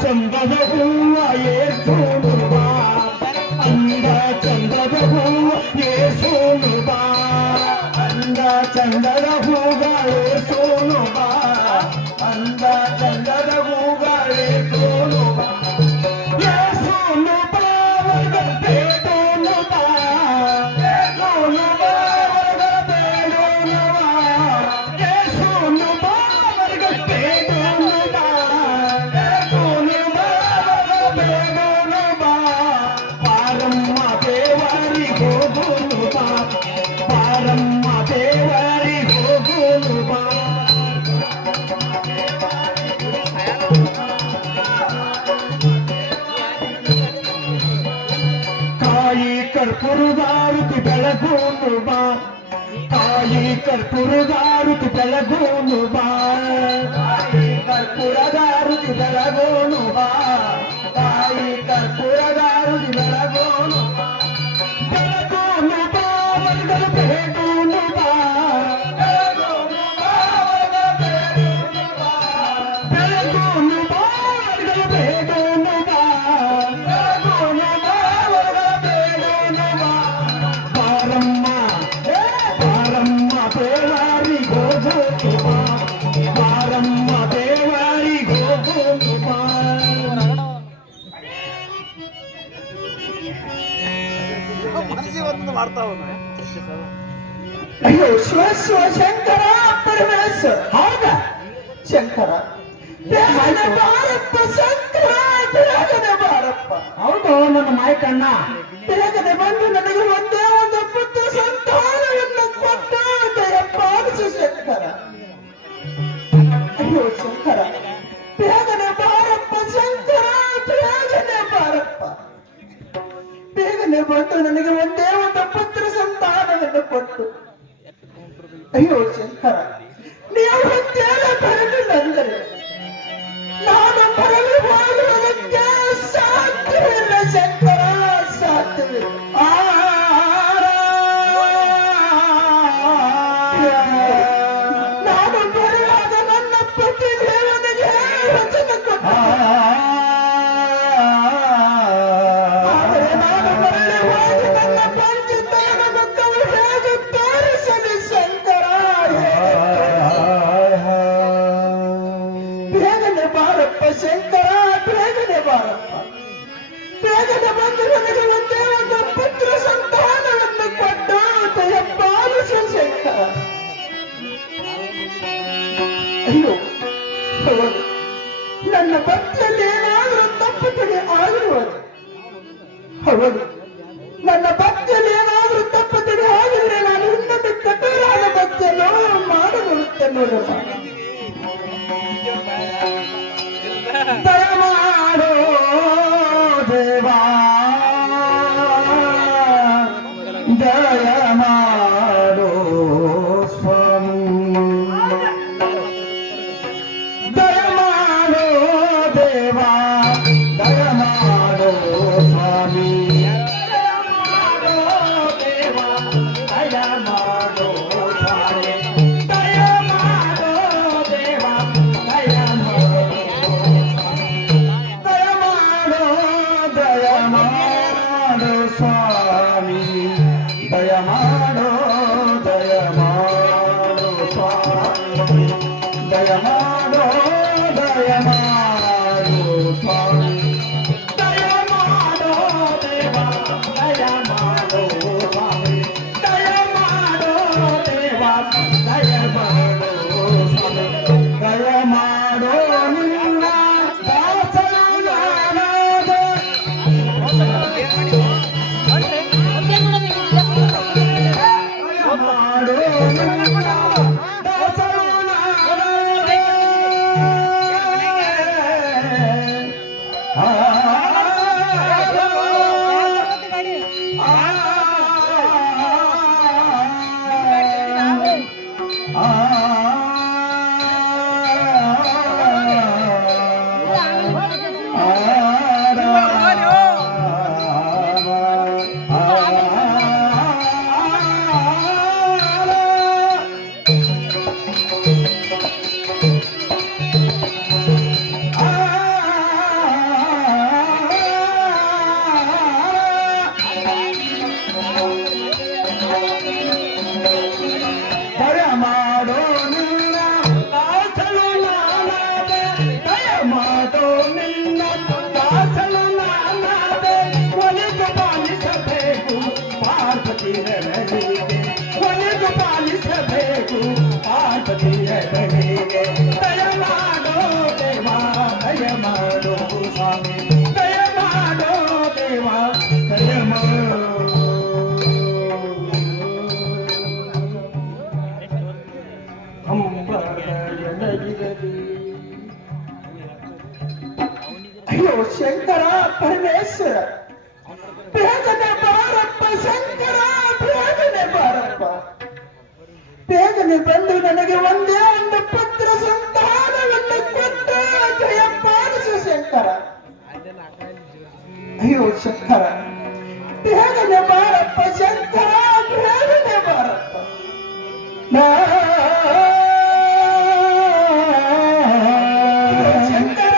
ಚಂದದ ಹೂವ ಏಸೋನು ಬಾ ಅಂದ ಚಂದದ ಹೂವ ಏಸೋನು ಬಾ ಅಂದ ಚಂದದ ಹೂಗಳು ಏಸೋನು ಬಾ ಅಂದ ಚಂದದ ಹೂಗಳು ಏಸೋನು ಬಾ ಏಸೋನು ಬಾ ಬೇಡೋನು ಬಾ ಏಸೋನು ಬಾ ಬೇಡೋನು ಬಾ ಏಸೋನು ಬಾ ಬೇಡೋನು ಬಾ ಕರ್ಪುರದಾರುತಿ ಬೆಳಗೋನು ಬಾ ಕಾಯಿ ಕರ್ಪುರದಾರುತಿ ಬೆಳಗೋನು ಬಾ ಕರ್ಪುರದಾರುತಿ ಬೆಳಗೋನು ಬಾ ಕಾಯಿ ಕರ್ಪುರದಾರುತಿ ಬೆಳಗೋನು ಬೆಳಗೋನು ಬಾ ವರ್ಗದ ಬೇಡೋನು ಬಾ ಬೆಳಗೋನು ಬಾ ಬೆಳಗೋನು ಬಾ ವರ್ಗದ ಬೇಡೋನು ಬಾ ಬೆಳಗೋನು ಬಾ ಅಯ್ಯೋ ಶಿವ ಶಿವ ಶಂಕರ ಪರಮೇಶ್ವರ ಹೌದಾ ಶಂಕರ ಬಾರಪ್ಪ ಶಂಕರ ಬೇಗನೆ ಬಾರಪ್ಪ ಹೌದು ನನ್ನ ಮಾಯಕಣ್ಣ ಬೇಗನೆ ಬಂದು ನನಗೆ ಒಂದೇ ಒಂದು ಪುತ್ರ ಸಂತಾನವನ್ನು ಕೊಟ್ಟು ದಯಪಾಲಿಸು ಶಂಕರ ಅಯ್ಯೋ ಶಂಕರ ಬೇಗನೆ ಬಾರಪ್ಪ ಶಂಕರ ಬೇಗನೆ ಬಾರಪ್ಪ ಬೇಗನೆ ಬಂದು ನನಗೆ ಒಂದೇ ಒಂದು ಪುತ್ರ ಸಂತಾನವನ್ನು ಕೊಟ್ಟು ಅಯ್ಯೋ ಶಂಕರ ನೀವು ಹೊತ್ತೇನೆ ಬರಲಿಲ್ಲ ಅಂದರೆ ನಾನು ಬರಲು ಹೋಗುವುದಕ್ಕೆ ಸಾಧ್ಯವಿಲ್ಲ ಶಂಕರ ಸಾಧ್ಯವಿಲ್ಲ ನಾನು ಬರುವಾಗ ನನ್ನ ಪತಿ ದೇವನಿಗೆ ವಚನ ಕೊಟ್ಟ ಆದರೆ ನಾನು ಬರಲು ಹೋಗಿ ನನ್ನ ಪಂಚತನ ಮಕ್ಕಳು ಹೇಗೆ ತೋರಿಸಲಿ ದೂರ ದಯಮಾಡೋ ದೇವಾ ದಯಮಾಡೋ ಸ್ವಾಮಿ ದಯಮಾಡೋ ದೇವಾ ದಯಮಾಡೋ ಸ್ವಾಮಿ ದಯಮಾಡೋ ದೇವಾ ದಯಮಾಡೋ ಸ್ವಾಮಿ ದಯಮಾಡೋ ದೇವಾ ದಯಮಾಡೋ ಸ್ವಾಮಿ ದಯಮಾಡೋ ದಯಮಾಡೋ ಸ್ವಾಮಿ ದಯಮಾಡೋ ದಯಮಾಡೋ ಸ್ವಾಮಿ ದಯಮಾಡೋ ದೇವಾ ದಯಮಾಡೋ ಸ್ವಾಮಿ ದಯಮಾಡೋ ದೇವಾ ದಯಮಾಡೋ ಸ್ವಾಮಿ ದಯಮಾಡೋ ನಿನ್ನ ದಾಸನಾದ ಮಾಡೋ ದಯಮಾಡೋ ದೇವಾ ದಯಮಾಡೋ ಸ್ವಾಮಿ ದಯಮಾಡೋ ದೇವಾ ದಯಮಾಡೋ ಅಯ್ಯೋ ಶಂಕರ ಪರಮೇಶ್ವರ ಬೇಗನೆ ಬಾರಪ್ಪ ಶಂಕರ ಬೇಗನೆ ಬಾರಪ್ಪ ಬೇಗನೆ ಬಂದು ನನಗೆ ಒಂದೇ ಒಂದು ಪುತ್ರ ಸಂತಾನವನ್ನು ಕೊಟ್ಟು ಜಯ ಪಾಲಿಸು ಶಂಕರ ಅಯ್ಯೋ ಶಂಕರ ಬೇಗನೆ ಬಾರಪ್ಪ ಶಂಕರ ಬೇಗನೆ ಬಾರಪ್ಪ ಶಂಕರ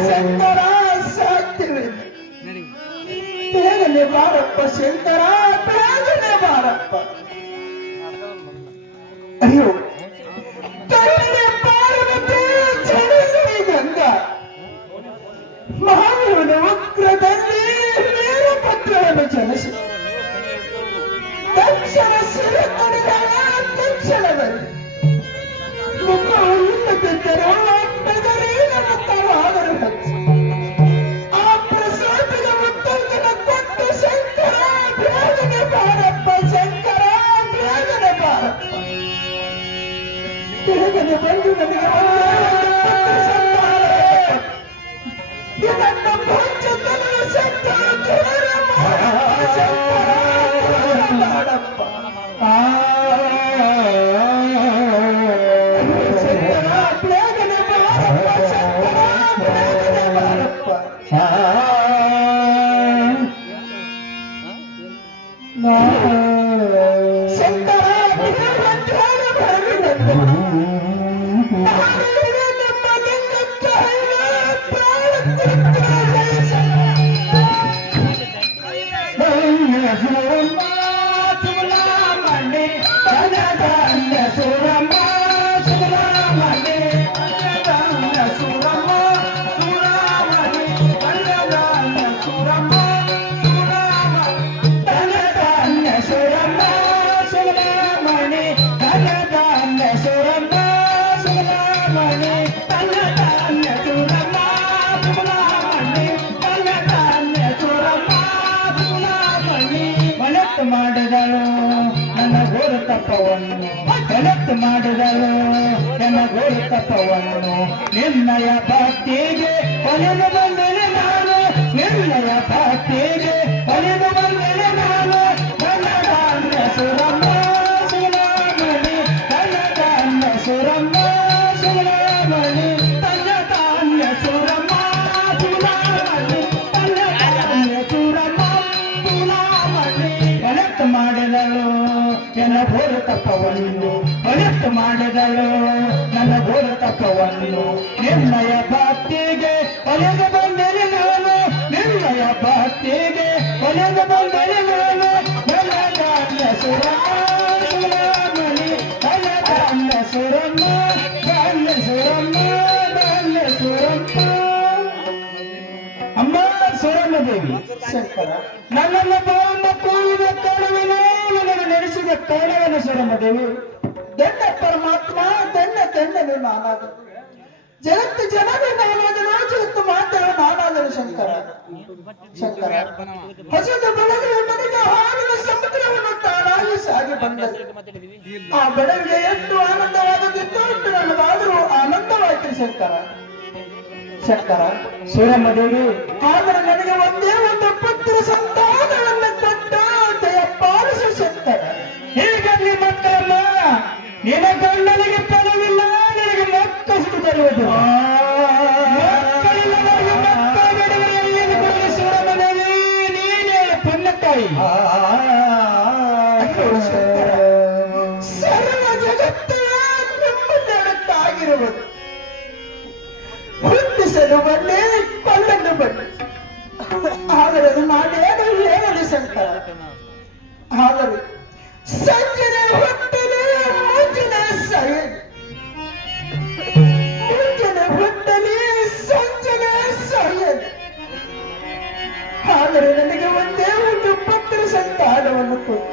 ಶಂಕರ ಸಾಧ್ಯವಿಲ್ಲ ಬೇಗನೆ ಬಾರಪ್ಪ ಶಂಕರ ಬೇಗನೆ ಬಾರಪ್ಪ ಅಯ್ಯೋ ಕರುಣೆ ಪಾರ್ವತಿ ಚಳಿಸುವಿ ಗಂಗಾ ಮಹಾವೀರನ ಉಗ್ರದಲ್ಲಿ ವೀರಭದ್ರವನ್ನು ಜನಿಸಿ ತಕ್ಷಣ ಸಿರಿ ತಕ್ಷಣದಲ್ಲಿ ಮುಖವಿಲ್ಲದಿದ್ದರೂ ಬೆದರಿನ ಮುಖವಾದರೂ ಹಚ್ಚಿ ಆ ಪ್ರಸಾದದ ಮುತ್ತಂಗನ ಕೊಟ್ಟು ಶಂಕರ ಬೇಗನೆ ಬಾರಪ್ಪ ಶಂಕರ ಬೇಗನೆ ಬಾರಪ್ಪ ಬೇಗನೆ ಬಂದು ನನಗೆ ಇದನ್ನ ಪಂಚತನ ಶಂಕರ ಶಂಕರ ಮಾಡಪ್ಪ ಬೇಗನೆ ಬಾರಪ್ಪ ಶಂಕರ ಬೇಗನೆ ಬಾರಪ್ಪ ಶಂಕರ ನಮ್ಮ ತಪವನ್ನು ಎಲತ್ತು ಮಾಡಿದಳು ನನ್ನ ಘೋರ ತಪವನ್ನು ನಿನ್ನಯ ಭಕ್ತಿಗೆ ಒಲಿದು ಬಂದರೆ ನಾನು ನಿನ್ನಯ ಭಕ್ತಿಗೆ ಒಲಿದು ಬಂದರೆ ನಾನು ನನ್ನ ಧಾನ್ಯ ಸುರಮ್ಮ ಸುರಾಮಣಿ ನನ್ನ ಧಾನ್ಯ ಸುರಮ್ಮ ಸುರಾಮಣಿ ತನ್ನ ಧಾನ್ಯ ಸುರಮ್ಮ ಸುರಾಮಣಿ ತನ್ನ ಧಾನ್ಯ ಸುರಮ್ಮ ಸುರಾಮಣಿ ಎಲತ್ತು ಮಾಡಿದಳು ನನ್ನ ಘೋರ ತಪವನ್ನು ಒಲಿತು ಮಾಡಿದಳು ನನ್ನ ಘೋರ ತಪವನ್ನು ನಿನ್ನಯ ಭಕ್ತಿಗೆ ಒಲಿದು ಬಂದರೆ ನಾನು ನಿನ್ನಯ ಭಕ್ತಿಗೆ ಒಲಿದು ಬಂದರೆ ನಾನು ನನ್ನ ಧಾನ್ಯ ಸುರಮ್ಮ ಸುರಾಮಣಿ ನನ್ನ ಧಾನ್ಯ ಸುರಮ್ಮ ಧಾನ್ಯ ಸುರಮ್ಮ ಧಾನ್ಯ ಸುರಮ್ಮ ಅಮ್ಮ ಸುರಮ್ಮ ದೇವಿ ಶಂಕರ ನನ್ನನ್ನು ಬಾಳನ್ನ ಕೂಗಿದ ಕಾರಣವೇನೋ ನನ್ನನ್ನು ನೆನೆಸಿದ ಕಾರಣವೇನು ಸುರಮ್ಮ ದೇವಿ ದಂಡ ಪರಮಾತ್ಮ ದಂಡನು ನಾನಾದ ಜಗತ್ತು ಜನವೇ ನಾನಾದನು ಜಗತ್ತು ಮಾತಾಡ ನಾನಾದನು ಶಂಕರ ಶಂಕರ ಹಸಿದ ಬೆಳಗ್ಗೆ ಮನೆಗೆ ಹಾವಿನ ಸಮುದ್ರವನ್ನು ತಾನಾಗಿ ಸಾಗಿ ಬಂದರು ಆ ಬೆಳಗ್ಗೆ ಎಷ್ಟು ಆನಂದವಾದದಿತ್ತು ಅಷ್ಟು ನನಗಾದರೂ ಆನಂದವಾಯಿತು ಶಂಕರ ಶಂಕರ ಸೂರಮ್ಮ ದೇವಿ ಆದರೆ ನನಗೆ ಒಂದೇ ಒಂದು ಪುತ್ರ ಸಂತಾನವನ್ನು ಕೊಟ್ಟ ದಯ ಪಾಲಿಸು ಶಂಕರ ಹೀಗಾಗಿ ಮಕ್ಕಳಮ್ಮ ನಿನ್ನ ಗಂಡನಿಗೆ ಫಲವಿಲ್ಲ ನನಗೆ ಮಕ್ಕಷ್ಟು ತರುವುದು ಮಕ್ಕಳಿಲ್ಲವರಿಗೆ ಮಕ್ಕಳ ಬಿಡುಗಡೆಯನ್ನು ಕೊಡಲು ಸೂರಮ್ಮ ದೇವಿ ನೀನೇ ಪುಣ್ಯತಾಯಿ ಸರ್ವ ಜಗತ್ತು ನಿಮ್ಮಲ್ಲಿರುವುದು ಹುಟ್ಟಿಸಲು ಬನ್ನಿ ಕೊಳ್ಳಲು ಬನ್ನಿ ಆದರೆ ಅದು ನಾನೇನು ಹೇಳಲಿ ಶಂಕರ ಆದರೆ ಸಂಜನೆ ಹುಟ್ಟಲಿ ಮುಂಜಾನೆ ಸಾಯಲಿ ಮುಂಜಾನೆ ಹುಟ್ಟಲಿ ಸಂಜನೆ ಸಾಯಲಿ ಆದರೆ ನನಗೆ ಒಂದೇ ಒಂದು ಪುತ್ರ ಸಂತಾನವನ್ನು ಕೊಟ್ಟು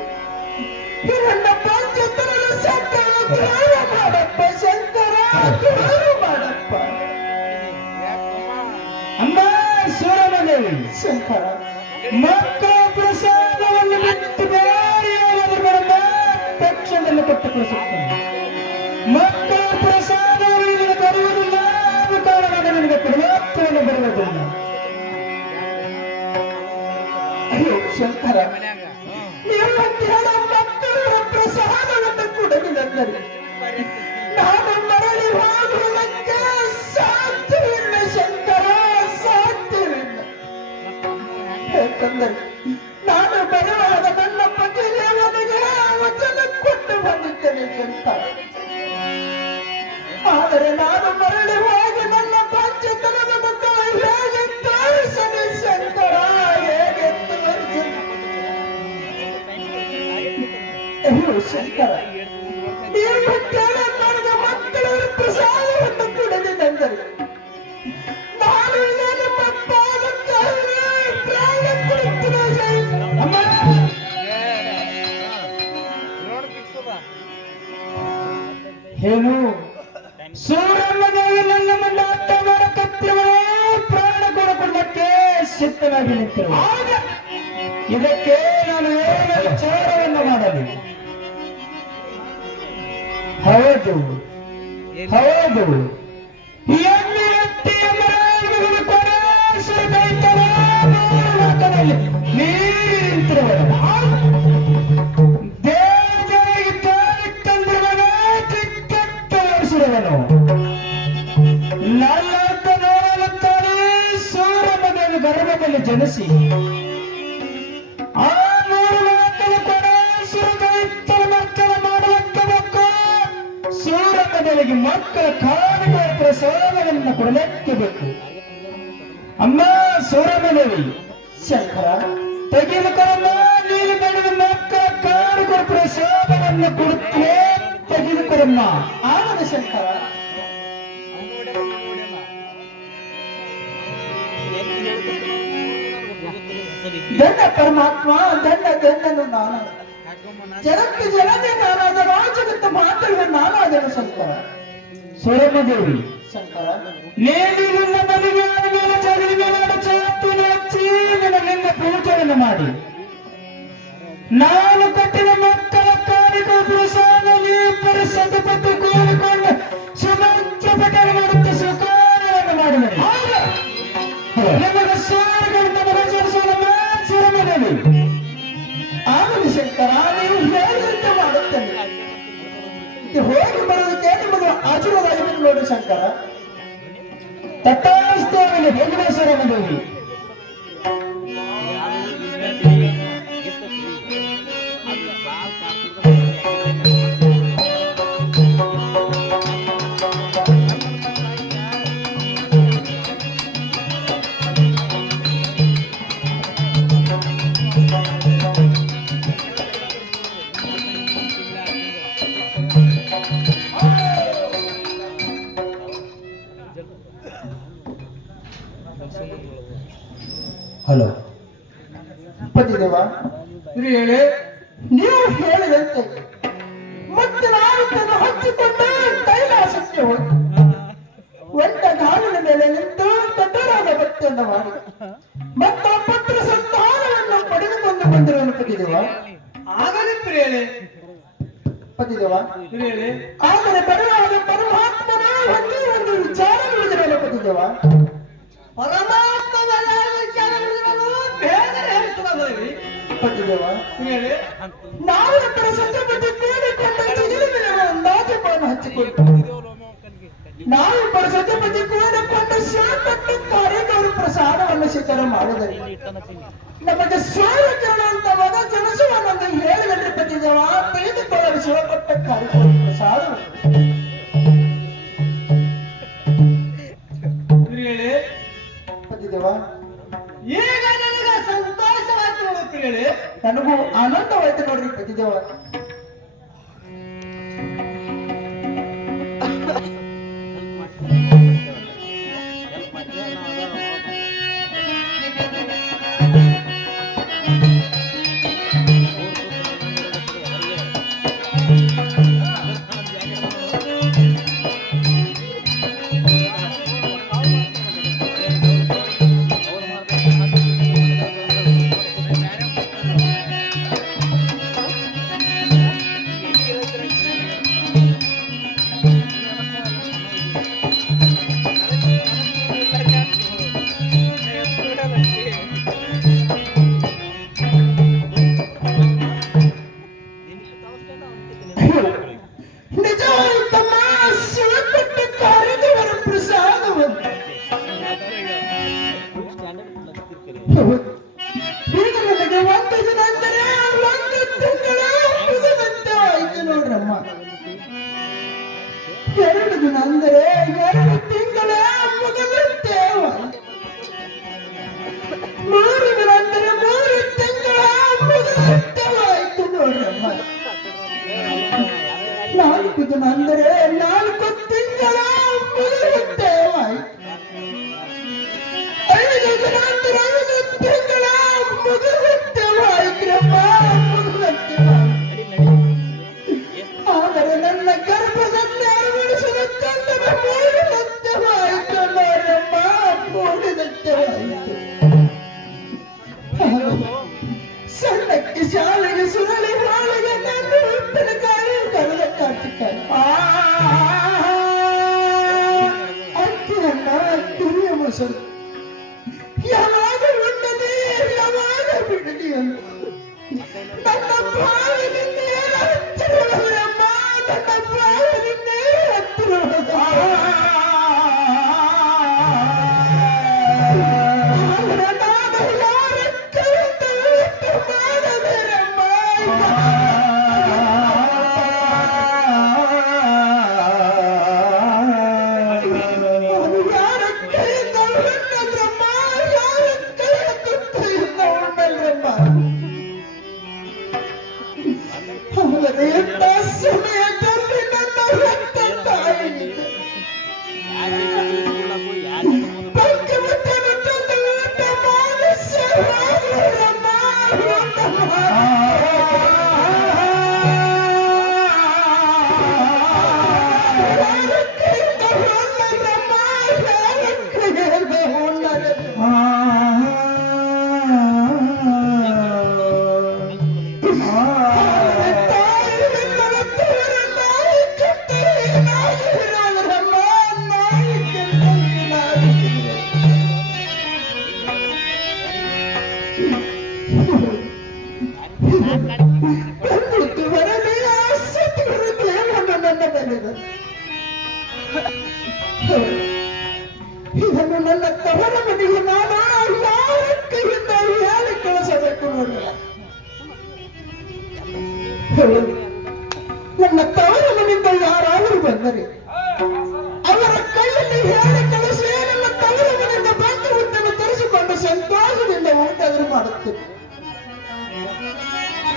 ನನ್ನ ಪಂಚತನದ ಸಂತಾನ ದ್ರೋಹ ಮಾಡಪ್ಪ ಶಂಕರ ದ್ರೋಹ ಮಾಡಪ್ಪ ಅಮ್ಮ ಸೂರಮ್ಮ ದೇವಿ ಶಂಕರ ಮಕ್ಕಳ ಪ್ರಸಾದವನ್ನು ಬಿಟ್ಟು ಬೇರೆ ತಕ್ಷಣದಲ್ಲಿ ಕೊಟ್ಟು ಕಳಿಸುತ್ತೇನೆ ಮಕ್ಕಳ ಪ್ರಸಾದವನ್ನು ನಿನಗೆ ಬರುವುದಿಲ್ಲ ಅದು ಕಾರಣವಾದ ನಿನಗೆ ಪರಮಾತ್ಮವನ್ನು ಬರುವುದಿಲ್ಲ ಅಯ್ಯೋ ಶಂಕರ ನೀವು ಮಕ್ಕಳ ಪ್ರಸಾದವನ್ನು ಕೊಡಲಿಲ್ಲಂದರೆ ನಾನು ಮರಳಿ ಹೋಗುವುದಕ್ಕೆ ಸಾಧ್ಯವಿಲ್ಲ ಶಂಕರ ಸಾಧ್ಯವಿಲ್ಲ ಯಾಕಂದರೆ ನಾನು ಬರುವಾಗ ನನ್ನ ಪತಿ ದೇವನಿಗೆ ವಚನ ಕೊಟ್ಟು ಬಂದಿದ್ದೇನೆ ಶಂಕರ ಆದರೆ ನಾನು ಮರಳಿ ಹೋಗಿ ನನ್ನ ಪಂಚತನದ ಮಕ್ಕಳ ಹೇಗೆ ತೋರಿಸಲಿ ಶಂಕರ ಹೇಗೆ ತೋರಿಸಲಿ ಅಯ್ಯೋ ಶಂಕರ ನೀವು ಕೇಳಿ ನನಗೆ ಮಕ್ಕಳ ಪ್ರಸಾದವನ್ನು ಕೊಡಲಿಲ್ಲಂದರೆ ನಾನು ನಿಮ್ಮ ಪಾದಕ್ಕೆ ಪ್ರಾಣ ಕೊಡುತ್ತೇನೆ ಅಮ್ಮ ಏನು ಸೂರಮ್ಮ ದೇವಿ ನನ್ನ ಮುಂದೆ ಅತ್ತವರ ಕತ್ತಿರುವಳು ಪ್ರಾಣ ಕೊಡಕೊಳ್ಳಕ್ಕೆ ಸಿದ್ಧನಾಗಿ ನಿಂತಿರುವ ಇದಕ್ಕೆ ನಾನು ಏನು ವಿಚಾರವನ್ನು ಮಾಡಲಿ ಹೌದು ಹೌದು ಎಣ್ಣೆ ಎತ್ತಿಯ ಮರದಲ್ಲಿ ನೀರು ನಿಂತಿರುವಳು ದೇವರಿಗೆ ತಾರಿಟ್ಟಂದಿರುವನು ಟಿಕೆಟ್ ಓಡಿಸಿರುವನು ನಲ್ಲಂತ ನೋಡಲುತ್ತಾನೆ ಸೂರಮ್ಮ ದೇವಿ ಗರ್ಭದಲ್ಲಿ ಜನಿಸಿ ಆ ಮೂರು ಲೋಕದ ಕೊಡಾಸುರ ಮಕ್ಕಳ ಮಾಡುವಂತೆ ಸೂರಮ್ಮ ದೇವಿಗೆ ಮಕ್ಕಳ ಕಾಣಿಕೆಯ ಪ್ರಸಾದವನ್ನು ಕೊಡಲಿಕ್ಕೆ ಬೇಕು ಅಮ್ಮ ಸೂರಮ್ಮ ದೇವಿ ಶಂಕರ ತೆಗೆದುಕೊಳ್ಳ ನೀನು ಬೆಳೆದ ಮಕ್ಕಳ ಕಾಣಿಕೆಯ ಪ್ರಸಾದವನ್ನು ಕೊಡುತ್ತಲೇ ತೆಗೆದುಕೊಳ್ಳಮ್ಮ ಆಗದ ಶಂಕರ ದಂಡ ಪರಮಾತ್ಮ ದಂಡನು ನಾನು ಜಗತ್ತು ಜನತೆ ನಾನಾದರೂ ಜಗತ್ತು ಮಾತುಗಳು ನಾನಾದರೂ ಶಂಕರ ಸೂರಮ್ಮ ದೇವಿ ಶಂಕರ ನೀನು ನನ್ನ ಮನೆಗೆ ಮೇಲೆ ಜಗಲಿ ಮೇಲೆ ಚಾತಿನ ಹಚ್ಚಿ ನಿನ್ನ ಪೂಜೆಯನ್ನು ಮಾಡಿ ನಾನು ಕಟ್ಟಿದ ಮಕ್ಕಳ ಕಾಣಿಕೆ ಶಂಕರ ತಥಾಸ್ತುವಿನ ಭೋಗೇಶ್ವರನ ದೇವಿ. ಹಲೋ ಪತಿದೇವ, ಹೇಳಿ. ನೀವು ಹೇಳಿದಂತೆ ಮತ್ತೆ ನಾನು ತನ್ನ ಹಚ್ಚಿಕೊಂಡು ಕೈಲಾಸಕ್ಕೆ ಹೋಗಿ ಒಂಟ ಗಾಲಿನ ಮೇಲೆ ನಿಂತು ಕಠೋರಾದ ಭಕ್ತಿಯನ್ನು ಮಾಡಿ ಮತ್ತ ಪತ್ರ ಸಂತಾನವನ್ನು ಪಡೆದುಕೊಂಡು ಬಂದಿರುವನು ಪತಿದೇವ. ಆಗಲಿ ಪ್ರಿಯಳೆ. ಪತಿದೇವ, ಹೇಳಿ. ಆದರೆ ಬರುವಾದ ಪರಮಾತ್ಮನ ಒಂದೇ ಒಂದು ವಿಚಾರ ಉಳಿದಿರಲು ಪತಿದೇವ. ಪರಮಾತ್ಮನ ವಿಚಾರ ಬೇಗನೆ ಹೇಳಿಸುವುದೇವಿ. ಪತಿದೇವ, ಹೇಳಿ. ನಾವು ಇಬ್ಬರ ಸತ್ಯಪತಿ ಕೂಡಿಕೊಂಡು ಚಿಗಿಲು ಮೇಲೆ ಅಂದಾಜವನ್ನು ಹಚ್ಚಿಕೊಂಡು ನಾವಿಬ್ಬರ ಸತ್ಯಪತಿ ಕೂಡಿಕೊಂಡು ಶಿವಪಟ್ಟು ಕಾರ್ಯಗೌರ ಪ್ರಸಾದವನ್ನು ಸ್ವೀಕಾರ ಮಾಡಿದರೆ ನಮಗೆ ಸೂರ್ಯಕಿರಣ ಅಂತ ಮಗ ಜನಸುವನ್ನೊಂದು ಹೇಳಿದರೆ ಪತಿದೇವ ತೆಗೆದುಕೊಳ್ಳಲು ಶಿವಪಟ್ಟ ಕಾರ್ಯಗೌರ ಪ್ರಸಾದ. ಹೇಳಿ. ಪತಿದೇವ, ಈಗ ನನಗೆ ಸಂತೋಷವಾಯ್ತು ನೋಡು ಪ್ರಿಯಳೆ. ನನಗೂ ಆನಂದವಾಯ್ತು ನೋಡ್ರಿ ಪತಿದೇವ. ನಿಜವಾದ ಶಿವಪಟ್ಟ ಕಾರ್ಯಗೌರ ಪ್ರಸಾದವನ್ನು ಈಗ ನನಗೆ ಒಂದು ದಿನ ಅಂದರೆ ಒಂದು ತಿಂಗಳ ಮುಗಿದಂತೆ ಆಯ್ತು ನೋಡ್ರಮ್ಮ. 2 ದಿನ ಅಂದರೆ 2 ತಿಂಗಳ ಮುಗಿದಂತೆ ಆಯ್ತು. 3 ದಿನ ಅಂದರೆ 3 ತಿಂಗಳ ಮುಗಿದಂತೆ ಆಯ್ತು ನೋಡ್ರಮ್ಮ. 4 ದಿನ ಅಂದರೆ 4 ತಿಂಗಳ ಮುಗಿದಂತೆ ಆಯ್ತು. 5 ದಿನ ಅಂದರೆ 5 ತಿಂಗಳ ಮುಗಿದಂತೆ ಆಯ್ತ್ರಮ್ಮ, ಮುಗಿದಂತೆ ಆಯ್ತು. ಆದರೆ ನನ್ನ ಗರ್ಭದಲ್ಲಿ ಅಳವಡಿಸಿದ ಕಂದನ ಮೂಡಿದಂತೆ ಆಯ್ತು ನೋಡಮ್ಮ, ಮೂಡಿದಂತೆ ಆಯ್ತು. ಸಣ್ಣಕ್ಕೆ ಶಾಲೆಗೆ ಸುರಳಿ ಬಾಳಿಗೆ ನನ್ನ ಉಪ್ಪಿನಕಾಯಿ ಕರೆದ ಕಾಟಿಕಾಯಿ ಅಕ್ಕಿಯನ್ನ ಕುರಿಯ ಮೊಸರು ಯಾವಾಗ ಉಣ್ಣದೆ ಯಾವಾಗ ಬಿಡಲಿ ಅಂತ ನನ್ನ ಬಾಯಿನಿಂದ ಹತ್ತಿರಮ್ಮ, ನನ್ನ ಬಾಯಿನಿಂದ ಹತ್ತಿರ ಸಮಯದಲ್ಲಿ ನನ್ನ ರಕ್ತ ತಾಯಿನಿಂದ ನನ್ನ ತವರ ಮನೆಯಿಂದ ಯಾರಾದರೂ ಬಂದರೆ ಅವರ ಕೈಯಲ್ಲಿ ಹೇಳಿ ಕಳಿಸಿ ನನ್ನ ತವರ ಮನೆಯಿಂದ ಬಂದು ಊಟವನ್ನು ತರಿಸಿಕೊಂಡು ಸಂತೋಷದಿಂದ ಊಟಾದರೂ ಮಾಡುತ್ತೇನೆ.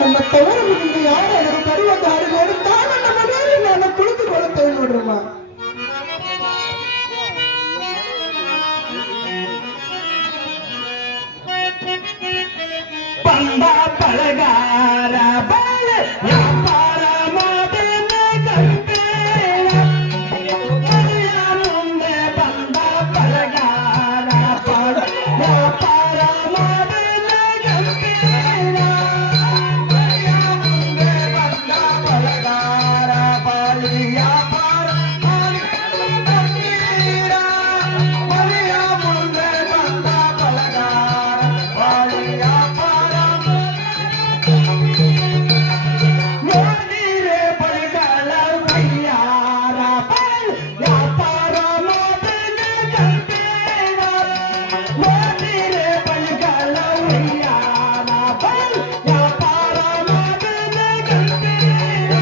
ನನ್ನ ತವರ ಮನೆಯಿಂದ ಯಾರಾದರೂ ಬರುವ ದಾರಿ ನೋಡುತ್ತಾ ನನ್ನ ಮನೆಯಲ್ಲಿ ನಾನು ಕುಳಿತುಕೊಳ್ಳುತ್ತೇನೆ ನೋಡ್ರಮ್ಮ. ಬಂದ ಬಳಗಾರ ಬಾಳ ವ್ಯಾಪಾರ ಮಾತೇನ ಗಂಟೇನ ಮನೆಯ ಮುಂದೆ ಬಂದ ಬಳಗಾರ ಬಾಳ ವ್ಯಾಪಾರ ಮಾತೇನ ಗಂಟೇನ ಮನೆಯ ಮುಂದೆ ಬಂದ ಬಳಗಾರ ಬಾಳಿ ವ್ಯಾಪಾರ ಮನೆಯ ಮುಂದೆ ಬಂದ ಬಳಗಾರ ಬಾಳಿ ನೋಡಿರೆ ಬಳಿಗಾಲ ವಯ್ಯಾರ ವ್ಯಾಪಾರ ಮಾತೇನ ಗಂಟೇನ ನೋಡಿರೆ ಬಳಿಗಾಲ ವಯ್ಯಾರ ವ್ಯಾಪಾರ ಮಾತೇನ ಗಂಟೇನ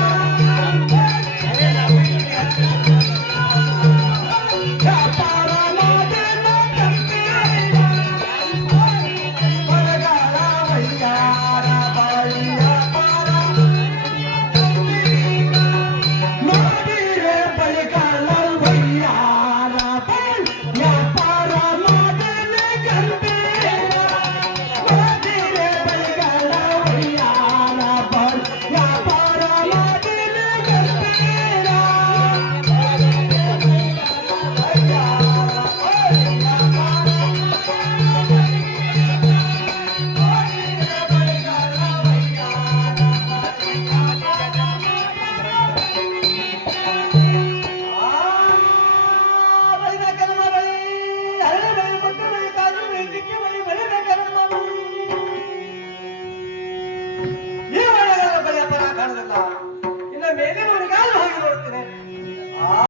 ವ್ಯಾಪಾರ ಮಾತೇನ ಗಂಟೇನ ಬಳಿಗಾಲ ವಯ್ಯಾರ ಬಾಳಿ ವ್ಯಾಪಾರ ನೋಡಿರೆ ಬಳಿಗಾಲ ವಯ್ಯಾರ ವ್ಯಾಪಾರ ಮಾತೇನ ಗಂಟೇನ ನೋಡಿರೆ ಬಳಿಗಾಲ ವಯ್ಯಾರ ವ್ಯಾಪಾರ ಮಾತೇನ ಗಂಟೇನ